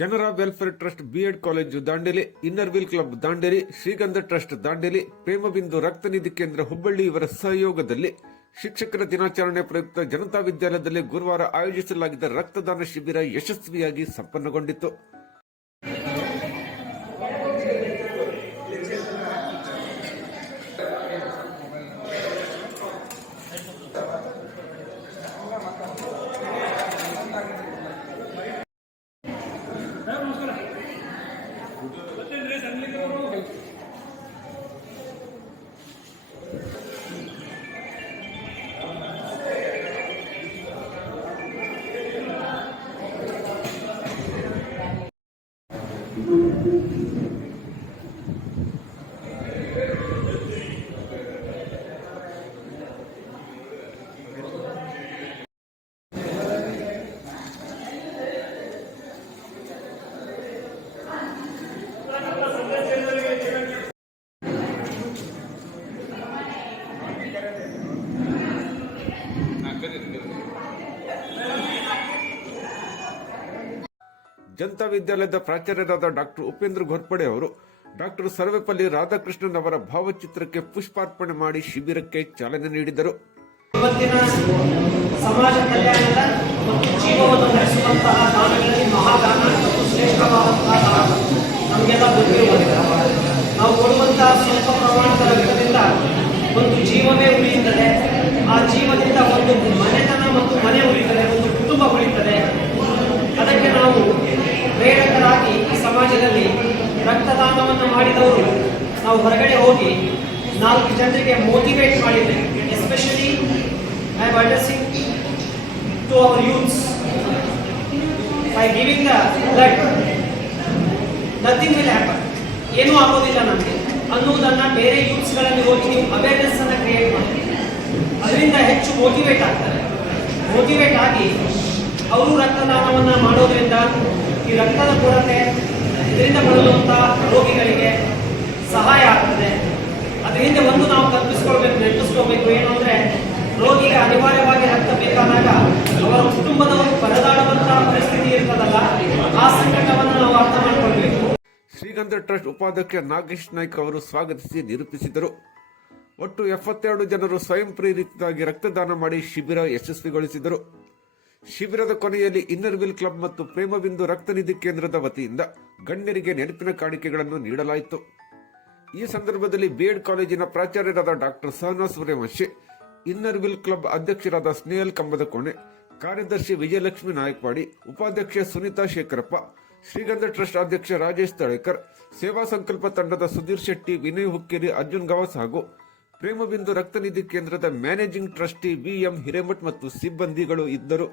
Canara welfare trust BEd college Dandeli inner wheel club Dandeli, Shrigandha trust Dandeli Premabindu ರಕ್ತನಿಧಿ ಕೇಂದ್ರ ಹುಬ್ಬಳ್ಳಿ ಇವರ ಸಹಯೋಗದಲ್ಲಿ ಶಿಕ್ಷಕರ ದಿನಾಚರಣೆ ಪ್ರಯುಕ್ತ ಜನತಾ ವಿದ್ಯಾಲಯದಲ್ಲಿ ಗುರುವಾರ ಆಯೋಜಿಸಲಾಗಿದ್ದ ರಕ್ತದಾನ ಶಿಬಿರ ಯಶಸ್ವಿಯಾಗಿ ಸಂಪನ್ನಗೊಂಡಿತು सांगली कुठे? ಜನತಾ ವಿದ್ಯಾಲಯದ ಪ್ರಾಚಾರ್ಯರಾದ ಡಾಕ್ಟರ್ ಉಪೇಂದ್ರ ಘೋರ್ಪಡೆ ಅವರು ಡಾಕ್ಟರ್ ಸರ್ವೇಪಲ್ಲಿ ರಾಧಾಕೃಷ್ಣನ್ ಅವರ ಭಾವಚಿತ್ರಕ್ಕೆ ಪುಷ್ಪಾರ್ಪಣೆ ಮಾಡಿ ಶಿಬಿರಕ್ಕೆ ಚಾಲನೆ ನೀಡಿದರು. ಇವತ್ತಿನ ಸಮಾಜ ಕಲ್ಯಾಣದ ಮತ್ತು ಜೀವವನ್ನು ನಡೆಸುವಂತಹ ದಾನಗಳಲ್ಲಿ ಮಹಾದಾನ ಮತ್ತು ಶ್ರೇಷ್ಠವಾದಂತಹ ದಾನ ನಮಗೆಲ್ಲ ಗೊತ್ತಿರುವುದಿಲ್ಲ ನಾವು ಕೊಡುವಂತಹ ಸ್ವಲ್ಪ ಪ್ರಮಾಣದ ರಕ್ತದಿಂದ ಒಂದು ಜೀವವೇ ಉಳಿಯುತ್ತದೆ. ಆ ಜೀವದಿಂದ ಒಂದು ಮನೆತನ ಮತ್ತು ಮನೆ ಉಳಿತದೆ ಒಂದು ಕುಟುಂಬ ಉಳಿಯುತ್ತದೆ ಅದಕ್ಕೆ ನಾವು ಪ್ರೇರಕರಾಗಿ ಈ ಸಮಾಜದಲ್ಲಿ ರಕ್ತದಾನವನ್ನು ಮಾಡಿದವರು ನಾವು ಹೊರಗಡೆ ಹೋಗಿ ನಾಲ್ಕು ಜನರಿಗೆ ಮೋಟಿವೇಟ್ ಮಾಡಿದ್ದೇವೆ especially I am addressing to our youths by giving that nothing will happen ಏನೂ ಆಗೋದಿಲ್ಲ ನಮಗೆ. ಅನ್ನುವುದನ್ನು ಬೇರೆ ಯೂತ್ಸ್ಗಳಲ್ಲಿ ಹೋಗಿ ನೀವು ಅವೇರ್ನೆಸ್ ಅನ್ನು ಕ್ರಿಯೇಟ್ ಮಾಡಿ. ಅದರಿಂದ ಹೆಚ್ಚು ಮೋಟಿವೇಟ್ ಆಗ್ತಾರೆ. ಮೋಟಿವೇಟ್ ಆಗಿ ಅವರು ರಕ್ತದಾನವನ್ನು ಮಾಡೋದ್ರಿಂದ ಅವರ ಕುಟುಂಬದವರು ಪರಿಸ್ಥಿತಿ ಇರ್ತದಲ್ಲ, ಆ ಸಂಕಟವನ್ನು ನಾವು ಅರ್ಥ ಶ್ರೀಗಂಧ ಟ್ರಸ್ಟ್ ಉಪಾಧ್ಯಕ್ಷ ನಾಗೇಶ್ ನಾಯ್ಕ ಅವರು ಸ್ವಾಗತಿಸಿ ನಿರೂಪಿಸಿದರು. ಒಟ್ಟು ಎಪ್ಪತ್ತೆರಡು ಜನರು ಸ್ವಯಂ ಪ್ರೇರಿತರಾಗಿ ರಕ್ತದಾನ ಮಾಡಿ ಶಿಬಿರ ಯಶಸ್ವಿಗೊಳಿಸಿದರು. ಶಿಬಿರದ ಕೊನೆಯಲ್ಲಿ ಇನ್ನರ್ವಿಲ್ ಕ್ಲಬ್ ಮತ್ತು ಪ್ರೇಮಬಿಂದು ರಕ್ತನಿಧಿ ಕೇಂದ್ರದ ವತಿಯಿಂದ ಗಣ್ಯರಿಗೆ ನೆನಪಿನ ಕಾಣಿಕೆಗಳನ್ನು ನೀಡಲಾಯಿತು. ಈ ಸಂದರ್ಭದಲ್ಲಿ ಬಿಎಡ್ ಕಾಲೇಜಿನ ಪ್ರಾಚಾರ್ಯರಾದ doctor Sahana Suryavanshi, inner wheel club ಅಧ್ಯಕ್ಷರಾದ ಸ್ನೇಹಲ್ ಕಂಬದಕೋಣೆ ಕಾರ್ಯದರ್ಶಿ ವಿಜಯಲಕ್ಷ್ಮಿ ನಾಯಕ್ವಾಡಿ, ಉಪಾಧ್ಯಕ್ಷೆ ಸುನೀತಾ ಶೇಖರಪ್ಪ, ಶ್ರೀಗಂಧ ಟ್ರಸ್ಟ್ ಅಧ್ಯಕ್ಷ ರಾಜೇಶ್ ತಳೇಕರ್, ಸೇವಾ ಸಂಕಲ್ಪ ತಂಡದ ಸುಧೀರ್ ಶೆಟ್ಟಿ, ವಿನಯ್ ಹುಕ್ಕೇರಿ, ಅರ್ಜುನ್ ಗವಾಸ್ ಹಾಗೂ ಪ್ರೇಮಬಿಂದು ರಕ್ತನಿಧಿ ಕೇಂದ್ರದ ಮ್ಯಾನೇಜಿಂಗ್ ಟ್ರಸ್ಟಿ ವಿಎಂ ಹಿರೇಮಠ್ ಮತ್ತು ಸಿಬ್ಬಂದಿಗಳು ಇದ್ದರು.